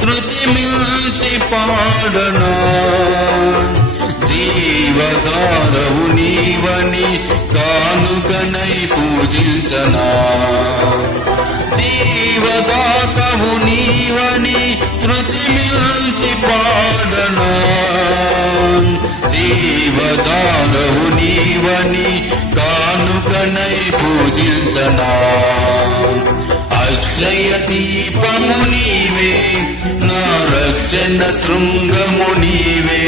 శృతి milch పాడనా జీవధారవు నీవని కానుకనై పూజించనా జీవదాతవు నీవని శృతి మిల్చి పాడనా జీవధారవు నీవని కానుకనై పూజించనా అక్షయ దీపము నీవే నా రక్షణ శృంగము నీవే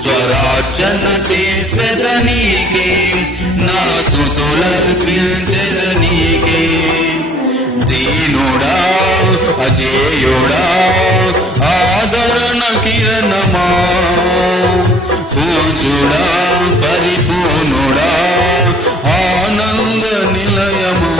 స్వరార్చన చేసేద నీకే నా స్తుతులర్పించేద నీకే దీనుడా అజేయుడా ఆదరణ కిరణమా పూజుడా పరిపూర్ణుడా ఆనంద నిలయమా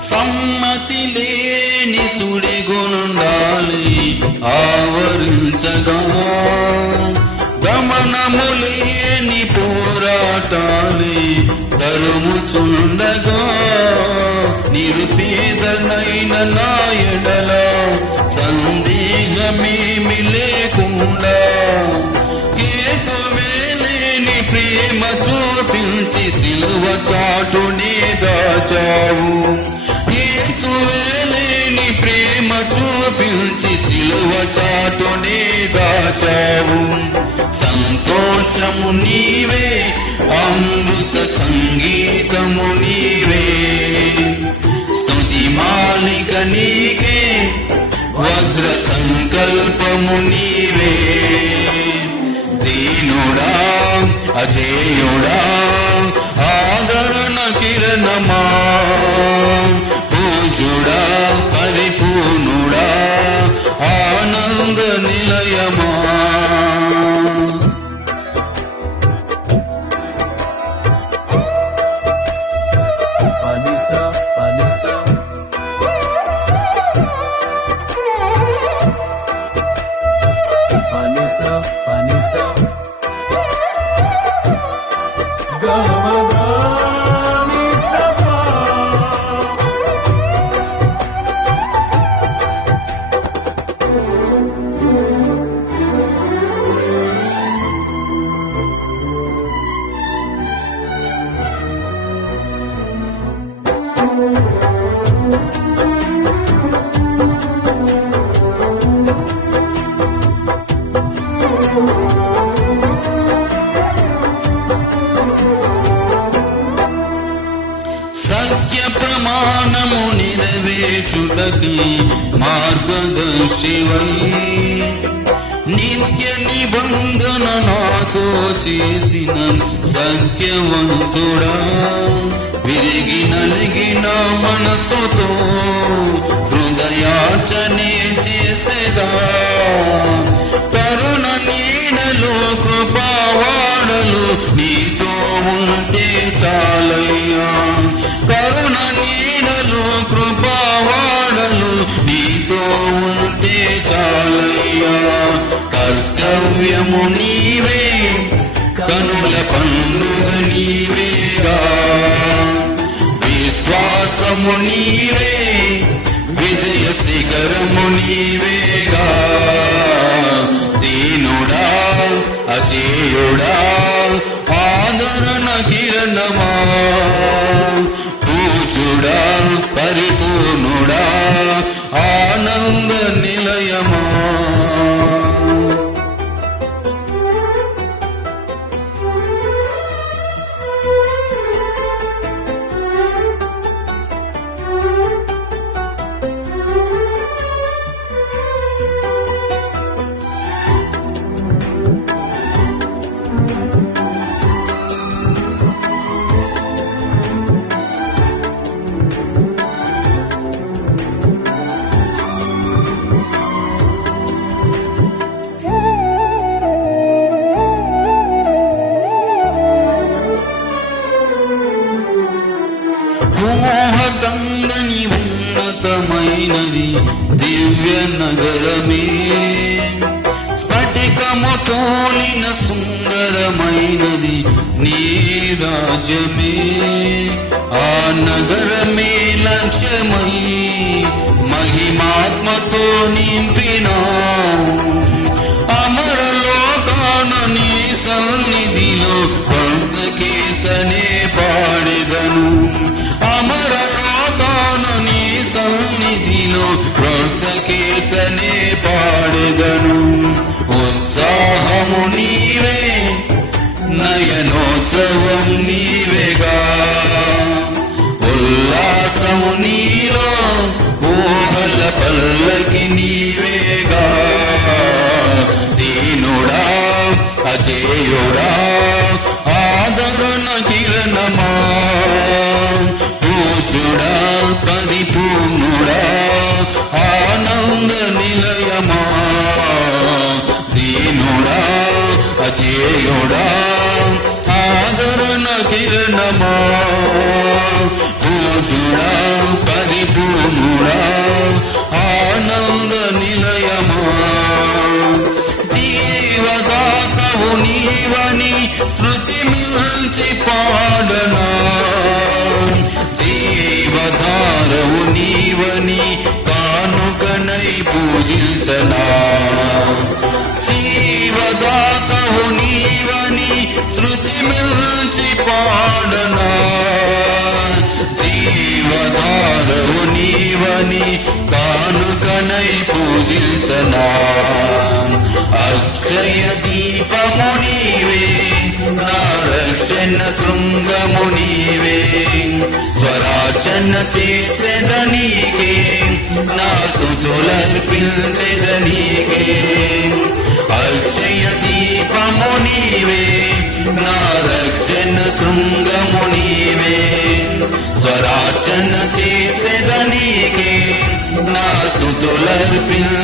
సమ్మతి లేని సుడిగుండాలి ఆవరించగా గమనము లేని పోరాటాలి తరుముచుండగా నిరుపేదనైన నా ఎడల సందేహమేమి లేకుండా ఏతువేలేని ప్రేమ చూపించి సిలువ చాటునే దాచావు ఏతువేలేని ప్రేమ చూపించి సిలువ చాటునే దాచావు సంతోషము నీవే అమృత సంగీతము నీవే స్తుతి మాలిక నీకే వజ్ర సంకల్పము నీవే దీనుడా అజేయుడా ఆదరణ కిరణమా పూజుడా పరిపూర్ణుడా ఆనంద నిలయమా సత్య ప్రమాణము నెరవేర్చుటకి మార్గదర్శివై నిత్య నిబంధన నాతో చేసిన సత్యవంతుడా విరిగి నలిగిన మనసుతో హృదయార్చనే చేసేదా కరుణ నీడలో కృపావాడలు నీతో ఉంటే చాలయ్యా కరుణ నీడలు కృపావాడలు నీతో ఉంటే చాలయ్యా కర్తవ్యము నీవే కనుల పండుగ నీవేగా విశ్వాసము నీవే విజయ శిఖరము నీవేగా దీనుడా అజేయుడా ఆదరణ కిరణమా పూజుడా పరిపూర్ణుడా ఆనంద నిలయమా ఊహకందని ఉన్నతమైనది దివ్య నగరమే, స్ఫటికము పోలిన సుందరమైనది నీ రాజ్యమే. ఆ నగరమే లక్ష్యమై మహిమాత్మతో నింపినావు, అమరలోకాన నీ సన్నిధిలో కొత్త కీర్తనే పాడెదను. అమరలోకాన నీ సన్నిధిలో కొత్త కీర్తనే పాడెదను. ఉత్సాహము నీవే, నయనోత్సవం నీవేగా, ఉల్లాసము నీలో, ఊహల పల్లకి నీవేగా. దీనుడా అజేయుడా ఆదరణ కిరణమా, పూజుడా పరిపూర్ణుడా ఆనంద నిలయమా. దీనుడా అజేయుడా ఆదరణ కిరణమా, పూజుడా పరిపూర్ణుడా ఆనంద నిలయమా. జీవదాతవు నీవని శృతి మించి పాడనా, జీవధారవు నీవని కానుకనై పూజించనా. జీవదాతవు నీవని శృతి మించి పాడనా, జీవధారవు నీవని కానుకనై పూజించనా. అక్షయ దీపము నీవే, నా రక్షణ శృంగము నీవే, స్వరాచన చేసేదనీకే, నా స్తుతులర్పించెదనీకే. అక్షయ దీపము నీవే, నా రక్షణ శృంగము నీవే, స్వరాచన చేసేదనీకే, నా స్తుతులర్పించెదనీకే.